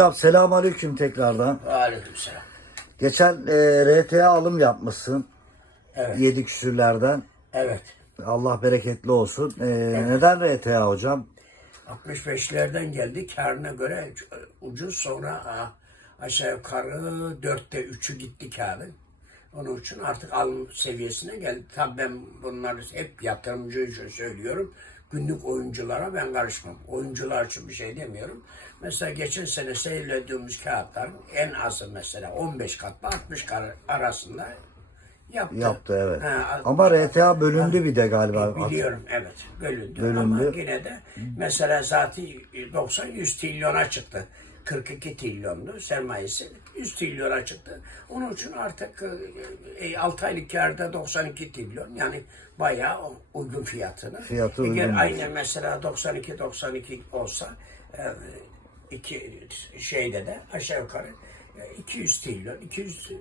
Ya selam aleyküm tekrardan. Aleykümselam. Geçen e, RTA alım yapmışsın. Evet. 7 küsürlerden. Evet. Allah bereketli olsun. E, Neden RTA hocam? 65'lerden geldi. Karına göre ucuz sonra aşağı yukarı dörtte üçü gitti karın. Onun için artık alım seviyesine geldi. Tabii ben bunları hep yatırımcı için söylüyorum. Günlük oyunculara ben karışmam. Oyuncular için bir şey demiyorum. Mesela geçen sene seyirlediğimiz kağıtların en azı mesela 15 katla 60 kat arasında yaptı. Yaptı evet. Ha, Ama RTA bölündü bir de galiba. Biliyorum evet bölündü. Bölündü. ama yine de mesela zaten 90-100 trilyona çıktı. 42 trilyondu sermayesi. 100 trilyona çıktı. Onun için artık e, 6 aylık karda 92 trilyon yani bayağı uygun fiyatını. Fiyatı Eğer uygun. aynı mesela 92-92 olsa e, iki şeyde de aşağı yukarı e, 200 trilyon 200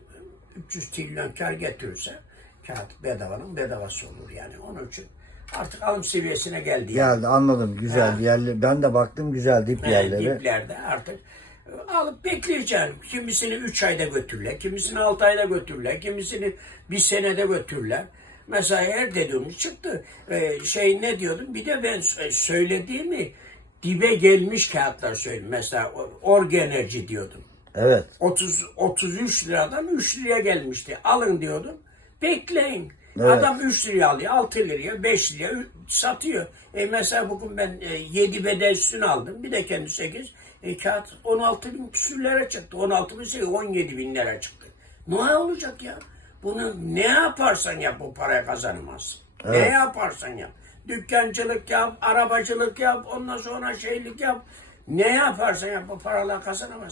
300 trilyon kar getirirse kağıt bedavanın bedavası olur yani. Onun için artık alım seviyesine geldi. yani. Geldi anladım güzel Ha. yerli. Ben de baktım güzel dip He, yerleri. diplerde artık e, alıp bekleyeceksin. Kimisini 3 ayda götürürler, kimisini 6 ayda götürürler, kimisini bir senede götürürler. Mesela her dediğimiz çıktı. Ee, şey ne diyordum? Bir de ben s- söylediğimi dibe gelmiş kağıtlar söyleyeyim. Mesela Org Enerji diyordum. Evet. 30 33 liradan 3 liraya gelmişti. Alın diyordum. Bekleyin. Evet. Adam 3 liraya alıyor, 6 liraya, 5 liraya satıyor. E mesela bugün ben e, 7 bedel üstüne aldım. Bir de kendi 8. E, kağıt 16 bin küsürlere çıktı. 16 bin 8, 17 bin lira çıktı. Ne olacak ya? Bunu ne yaparsan yap bu parayı kazanamazsın. Ne Evet. yaparsan yap. Dükkancılık yap, arabacılık yap, ondan sonra şeylik yap. Ne yaparsan yap bu paralar kazanamazsın.